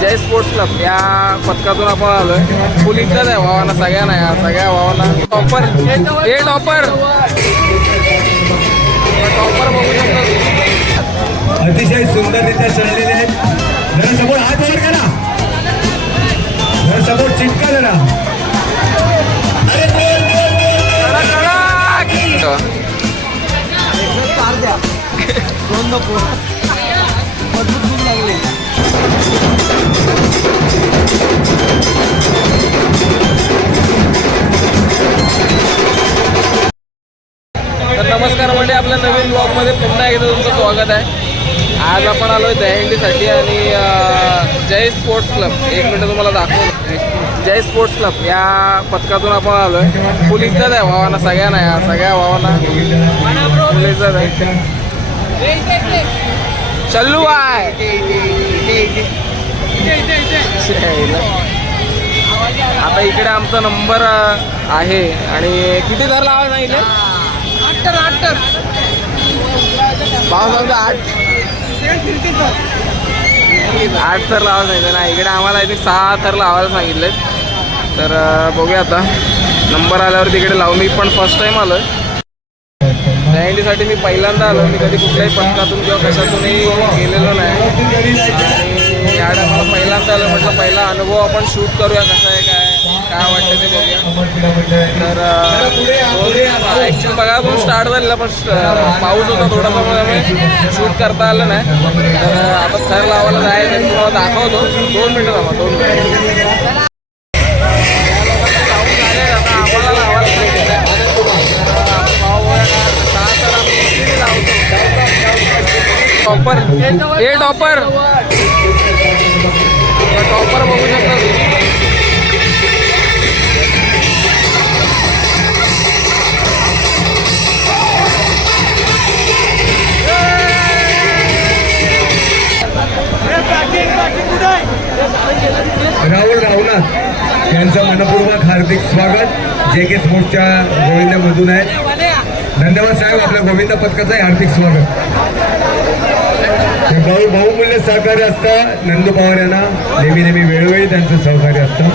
जय sports club. या पथकातून आपण आलोय. पोलीसच आहे भावांना सगळ्यांना या सगळ्या भावांना. टॉपर. हे टॉपर! टॉपर बघू शकता. अतिशय सुंदररित्या चढलेले आहेत. जरा समोर हात वर करा. जरा समोर चिटका जरा. अरे बोल, बोल, तर नमस्कार म्हणजे आपल्या नवीन ब्लॉगमध्ये पुन्हा एकदा तुमचं स्वागत आहे. आज आपण आलोय दहीहंडीसाठी आणि जय स्पोर्ट्स क्लब. एक मिनटं तुम्हाला दाखवू जय स्पोर्ट्स क्लब या पथकातून आपण आलोय. पोलीसच आहे भावांना सगळ्यांना या सगळ्या भावांना पोलीसच आहे. चल्लू आहे आता इकडे आमचा नंबर आहे. आणि किती दर लावा सांगितले भाव सांगतो आठ. आठ थर लावायला सांगितलं ना. इकडे आम्हाला आय थिंक सहा थर लावायला सांगितले तर बघूया आता. नंबर आल्यावर तिकडे लावू. मी पण फर्स्ट टाइम आलो दहीहंडीसाठी मी पहिल्यांदा आलो मी कधी कुठल्याही पथकातून किंवा कशातूनही गेलेलो नाही. आणि या टायमाला पहिल्यांदा आलं म्हटलं पहिला अनुभव आपण शूट करूया कसं आहे काय काय वाटतं ते बघूया. तर ॲक्च्युली बघा पण स्टार्ट झालेला पण पाऊस होता थोडासा त्यामुळे शूट करता आलं नाही. तर आता थर लावायला जायचं तुम्हाला दाखवतो. दोन मिनटं थांबा दोन मिनटं. टॉपर आम्हाला टॉपर टॉपर बघू शकता राहुल रावनाथ यांचं मनपूर्वक हार्दिक स्वागत. जे के स्पोर्ट्सच्या गोविंदामधून आहे धन्यवाद साहेब आपल्या गोविंद पथकाचं आहे हार्दिक स्वागत. हे बहु बहुमूल्य सहकार्य असतं. नंदू पवार यांना नेहमी नेहमी वेळोवेळी त्यांचं सहकार्य असतं.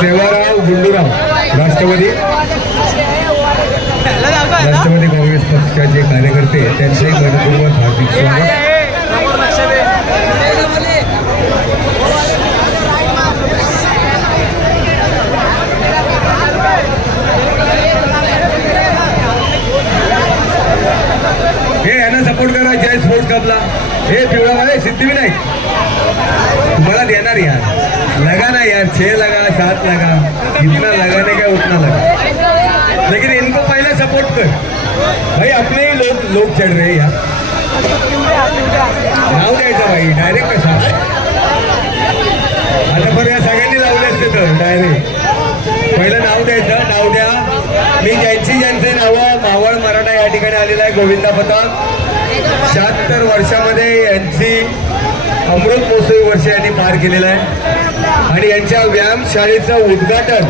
सेवाराव गुंडूराव राष्ट्रवादी. राष्ट्रवादी काँग्रेस पक्षाचे कार्यकर्ते त्यांचे मनपूर्वक हार्दिक स्वागत हे यांना सपोर्ट करा जय स्पोर्ट्स क्लबला हे पिवळावाले सिद्धिविनायक तुम्हाला देणार यार लगा ना यार छह लगा सात लगा इतना लगाने का उतना लगा लेकिन इनको पहले सपोर्ट कर भाई अपने ही लोग लोग चढ़ रहे हैं यार नाव द्यायचं भाई डायरेक्ट कसा आता बरं या सगळ्यांनी लावले असते तर डायरेक्ट पहिलं नाव द्यायचं नाव द्या यांची ज्यांची ज्यांचे नावं मावळ मराठा या ठिकाणी आलेला आहे. गोविंदा पथक शहात्तर वर्षामध्ये यांची अमृत महोत्सवी वर्ष यांनी पार केलेलं आहे. आणि यांच्या व्यायामशाळेचं उद्घाटन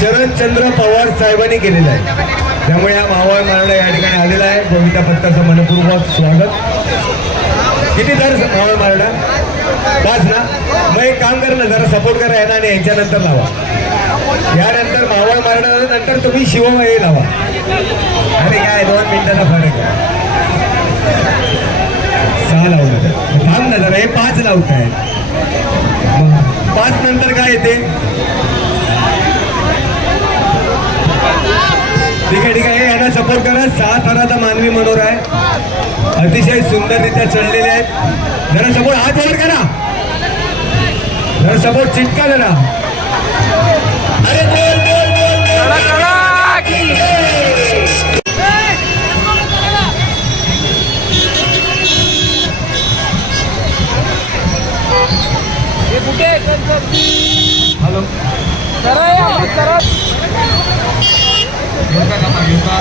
शरदचंद्र पवार साहेबांनी केलेलं आहे. त्यामुळे हा मावळ मराठा या ठिकाणी आलेला आहे. गोविंदा पथकाचं मनपूर्वक स्वागत. किती झालं मावळ मराठा? पाच ना? मग एक काम कर ना जरा सपोर्ट करा यांना आणि यांच्यानंतर लावा. यानंतर मावळ मारणार नंतर तुम्ही शिवमय लावा. अरे काय दोन मिनिटाचा फरक आहे. सहा लावलं थांब ना जरा हे पाच लावताय पाच नंतर काय येते? ठीक आहे ठीक आहे. यांना सपोर्ट करा. सहा थराचा मानवी मनोर आहे. अतिशय सुंदररित्या चढलेले आहेत. जरा सपोर्ट हात वर करा. जरा सपोर्ट चिटका जरा. हॅलो सरळ या, सरळ. योगा करा योगा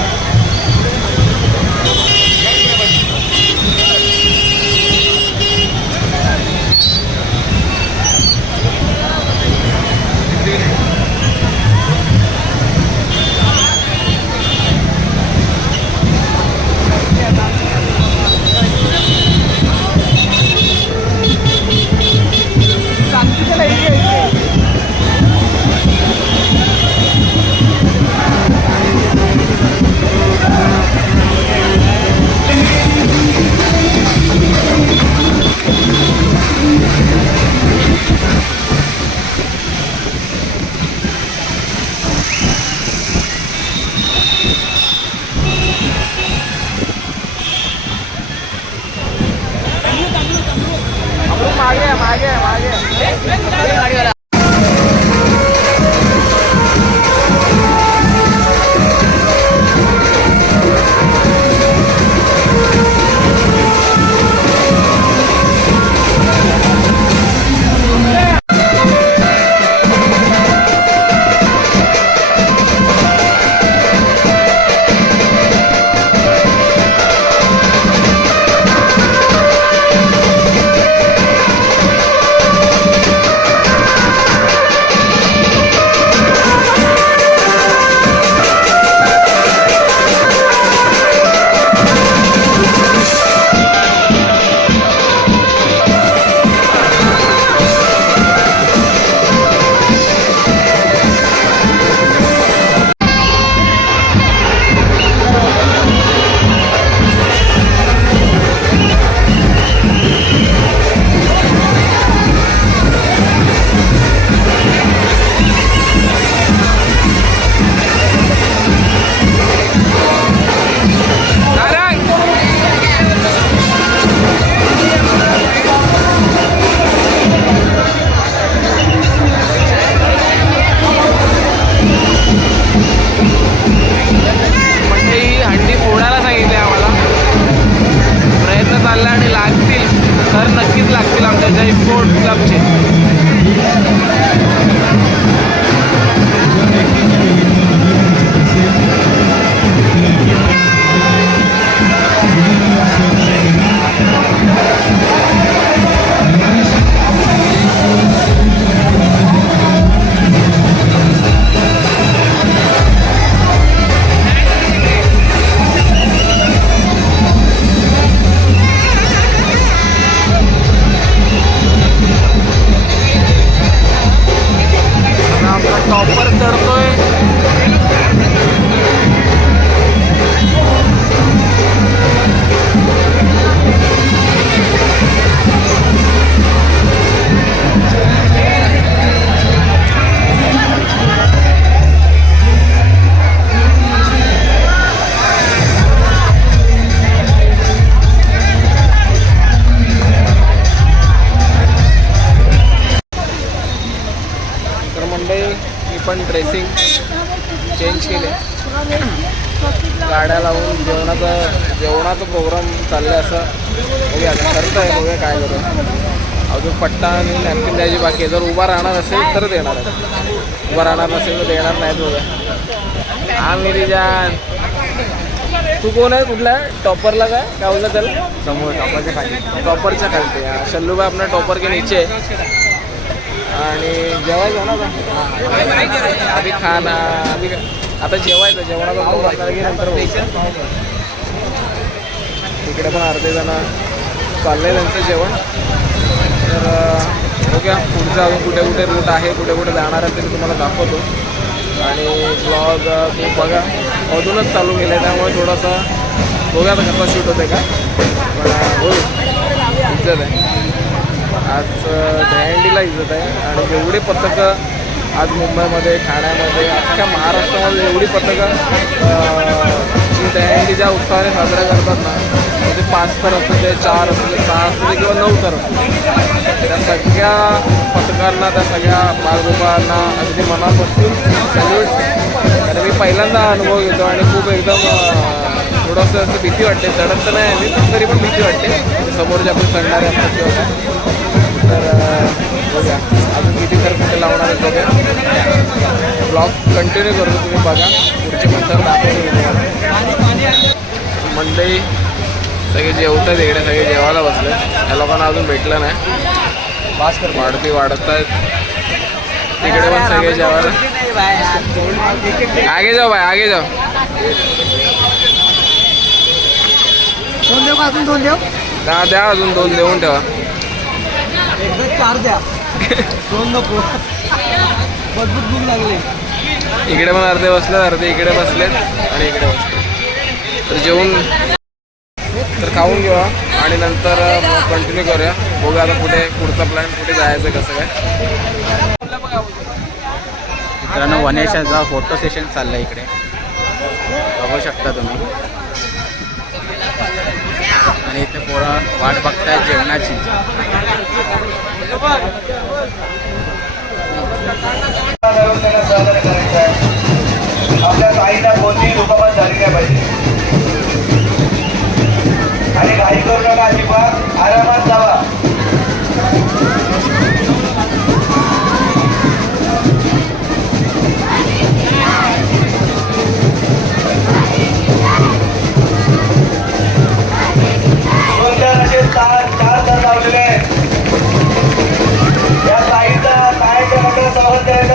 Change केले. गाड्या लावून जेवणाचा जेवणाचा प्रोग्राम चालला असं. बघूया आता आहे बघूया काय करू अजून पट्टा आणि नॅपकिन द्यायची बाकी जर उभा राहणार असेल तर देणार आहे उभा राहणार नसेल तर देणार नाहीत बघा हा मेरी जान तू कोण आहे? कुठला टॉपरला काय? काय बोललं त्याला? समोर टॉपरच्या खाली. टॉपरच्या खाली ते. शल्लूबाई आपला टॉपर के नीचे आहे. आणि जेवायचं ना आधी खाना आधी आता जेवायचं जेवणाचा. तिकडे पण अर्धे जण चाललंय त्यांचं जेवण. तर बघूया पुढचं अजून कुठे कुठे रूट आहे कुठे कुठे जाणार आहे ते मी तुम्हाला दाखवतो. आणि ब्लॉग तुम्ही बघा. अजूनच चालू केलं आहे त्यामुळे थोडंसं बघूया आता कसा शूट होते का. पण होईल इज्जत आहे. आज अ, दहीहंडीला इज्जत आहे. आणि जेवढी पथकं आज मुंबईमध्ये ठाण्यामध्ये अख्ख्या महाराष्ट्रामध्ये एवढी पथकं त्यांनी जी ज्या उत्साहाने साजरा करतात ना म्हणजे पाच तर असू दे चार असू दे सहा असू दे किंवा नऊ तर असू दे. त्या सगळ्या पथकांना त्या सगळ्या बालगोपाळांना अगदी मनापासून सॅल्यूट कारण मी पहिल्यांदा अनुभव घेतो आणि खूप एकदम थोडंसं असं भीती वाटते. चढत तर नाही आली पण तरी पण भीती वाटते. समोर जे आपण चढणारे असतात किंवा तर बघा अजून किती तर कुठे लावणार आहेत बघा ब्लॉग कंटिन्यू करतो तुम्ही बघा. पुढचे पण दाखवतो मंडई सगळे जेवतात इकडे सगळे जेवायला बसले. या लोकांना अजून भेटलं नाही. वाढती वाढत आहेत तिकडे पण सगळे जेवायला. आगे जाओ बाय आगे जाओ दोन देऊ का अजून दोन देऊ? द्या द्या अजून दोन देऊन ठेवा. एकदा चार द्या. दोन नको? मजबूत भूक लागले. इकडे पण अर्धे बसले अर्धे इकडे बसलेत आणि इकडे बसले तर जेवून तर खाऊन घेऊया आणि नंतर कंटिन्यू करूया. बघूया आता कुठे पुढचा प्लॅन कुठे जायचं कसं काय. मित्रांनो वनेशाचा फोटो सेशन चाललं इकडे. बघू शकता तुम्ही. आणि इथे पोरं वाट बघताय जेवणाची. धरून करायचं आहे आपल्या गाईला कोणतीही दुखापत झाली नाही पाहिजे आणि घाई करू नका अजिबात आरामात जावा सुंदर असे चार चार दर लावलेले आहेत. ताईच्या मोठ्या स्वागत करायचं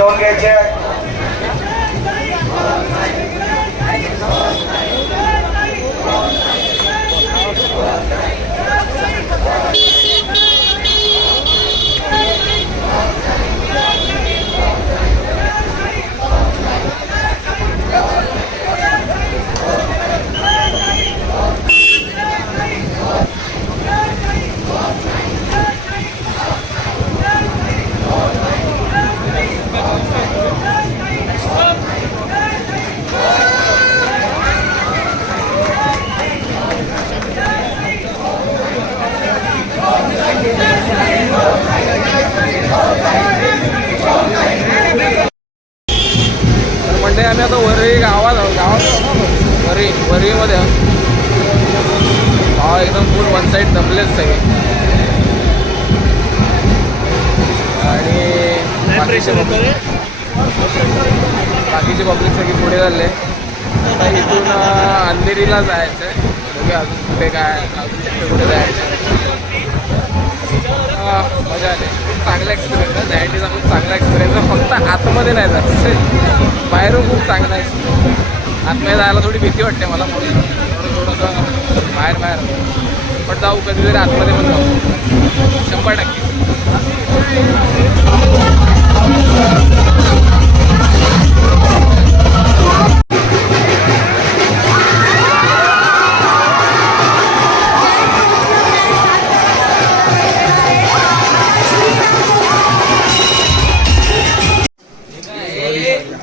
त्याची नोंद घ्यायची आहे तर म्हणजे आम्ही आता वरळी गावात आहोत गावात आहोत ना आपण? वरळी वरळीमध्ये आहोत. गाव एकदम फुल वन साईड दमलेच सगळे आणि बाकीचे पब्लिक बाकीचे पब्लिक सगळी पुढे झाले आता इथून अं, अंधेरीला जायचं आहे बघूया अजून कुठे काय अजून कुठे कुठे जायचं आहे. हा, मजा आली. खूप चांगला एक्सपिरियन्स आहे. दॅट खूप चांगला एक्सपिरियन्स आहे. फक्त आतमध्ये नाही जात. बाहेरून खूप चांगला एक्सपिरियन्स आतमध्ये जायला थोडी भीती वाटते मला. म्हणून थोडंसं बाहेर बाहेर. पण जाऊ कधीतरी आतमध्ये पण जाऊ. शंभर टक्के.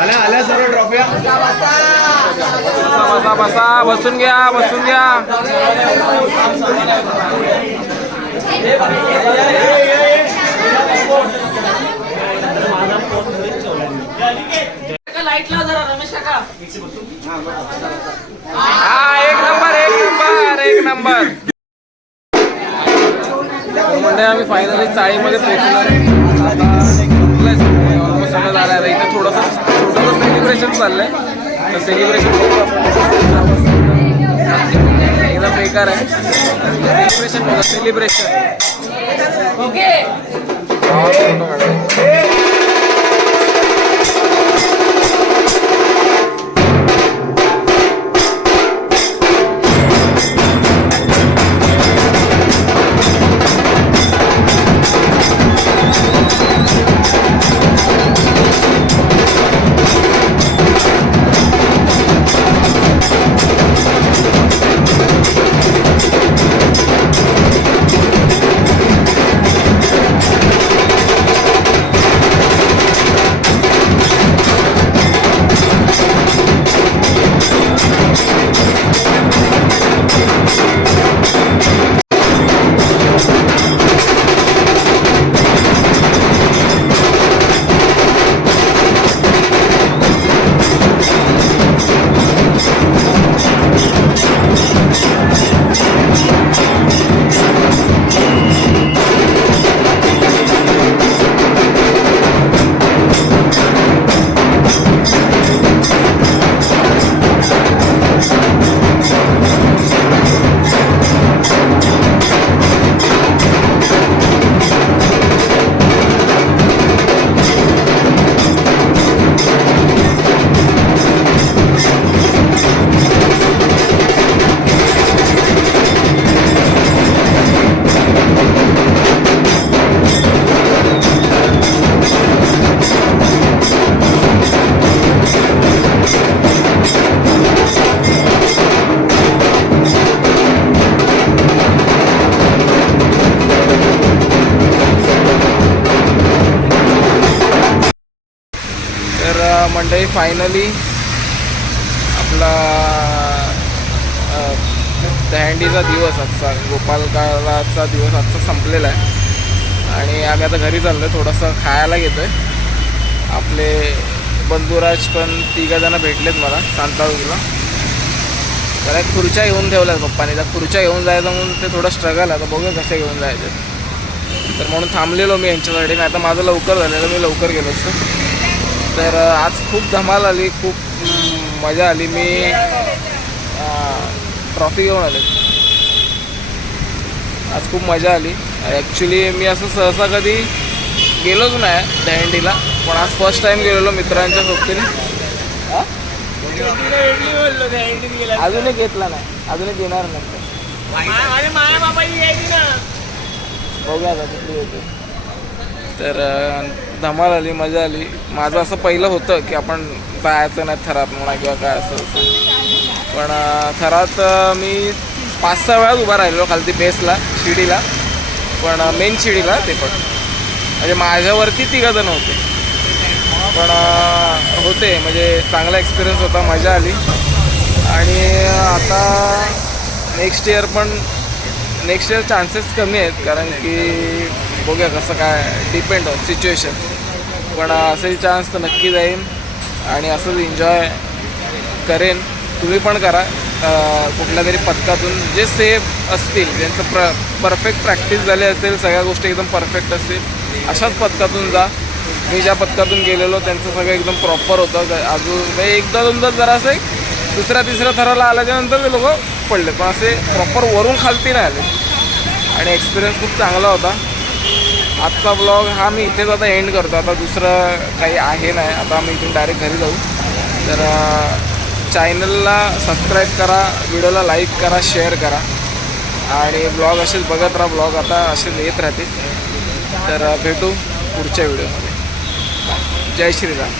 आल्या सर्व ट्रॉफिया बसा बसा बसा बसून घ्या बसून घ्या. हा एक नंबर एक नंबर एक नंबर. म्हणजे आम्ही फायनली चाळीमध्ये पोहोचलो. आता संपलंय सगळं. झालं आहे इथे थोडंसं सेलिब्रेशन चाललंय. तर सेलिब्रेशन एकदम बेकार आहे. सेलिब्रेशन सेलिब्रेशन मंडळी फायनली आपला दहंडीचा दिवस आजचा गोपालकालाचा दिवस आजचा संपलेला आहे. आणि आम्ही आता घरी चाललो आहे थोडंसं खायला घेतो आहे आपले बंधुराज पण तिघंजणं भेटलेत मला सांताळूला त्याला खुर्च्या घेऊन ठेवल्यात पप्पाने. त्या खुर्च्या घेऊन जायचं म्हणून ते थोडं स्ट्रगल आहे. आता बघूया कसे घेऊन जायचे. तर म्हणून थांबलेलो मी यांच्यासाठी. नाही तर माझं लवकर झालेलं मी लवकर गेलो असतो. तर आज खूप धमाल आली खूप मजा आली. मी ट्रॉफी घेऊन आले. आज खूप मजा आली. ॲक्च्युली मी असं सहसा कधी गेलोच नाही दहंडीला पण आज फर्स्ट टाइम गेलेलो मित्रांच्या सोबतीने. अजून एक घेतला नाही. अजून एक घेणार नंतर बघूया आता कुठली होते. तर धमाल आली मजा आली. माझं असं पहिलं होतं की आपण जायचं नाही थरात म्हणा किंवा काय असं असं. पण थरात मी पाच सहा वेळात उभा राहिलो खालती बेसला शिडीला. पण मेन शिडीला ते पण. म्हणजे माझ्यावरती तिघंजण होते. पण होते. म्हणजे चांगला एक्सपिरियन्स होता मजा आली. आणि आता नेक्स्ट इयर पण नेक्स्ट इयर चान्सेस कमी आहेत. कारण की बघूया कसं काय डिपेंड ऑन सिच्युएशन पण असेल चान्स तर नक्की जाईन आणि असंच एन्जॉय करेन. तुम्ही पण करा. कुठल्या तरी पथकातून जे सेफ असतील ज्यांचं प्र परफेक्ट प्रॅक्टिस झाली असेल सगळ्या गोष्टी एकदम परफेक्ट असतील अशाच पथकातून जा. मी ज्या पथकातून गेलेलो त्यांचं सगळं एकदम प्रॉपर होतं. अजून म्हणजे एकदा दोनदा जरासं एक दुसऱ्या तिसऱ्या थराला आल्याच्यानंतर ते लोक पडले. पण असे प्रॉपर वरून खालती नाही आले. आणि एक्सपिरियन्स खूप चांगला होता. आजचा ब्लॉग हा मी इथेच आता एंड करतो. आता दुसरं काही आहे नाही. आता आम्ही इथून डायरेक्ट घरी जाऊ. तर चॅनलला सबस्क्राईब करा व्हिडिओला लाईक करा शेअर करा. आणि ब्लॉग असेच बघत राहा ब्लॉग आता असेच येत राहतील. तर भेटू पुढच्या व्हिडिओमध्ये जय श्रीराम.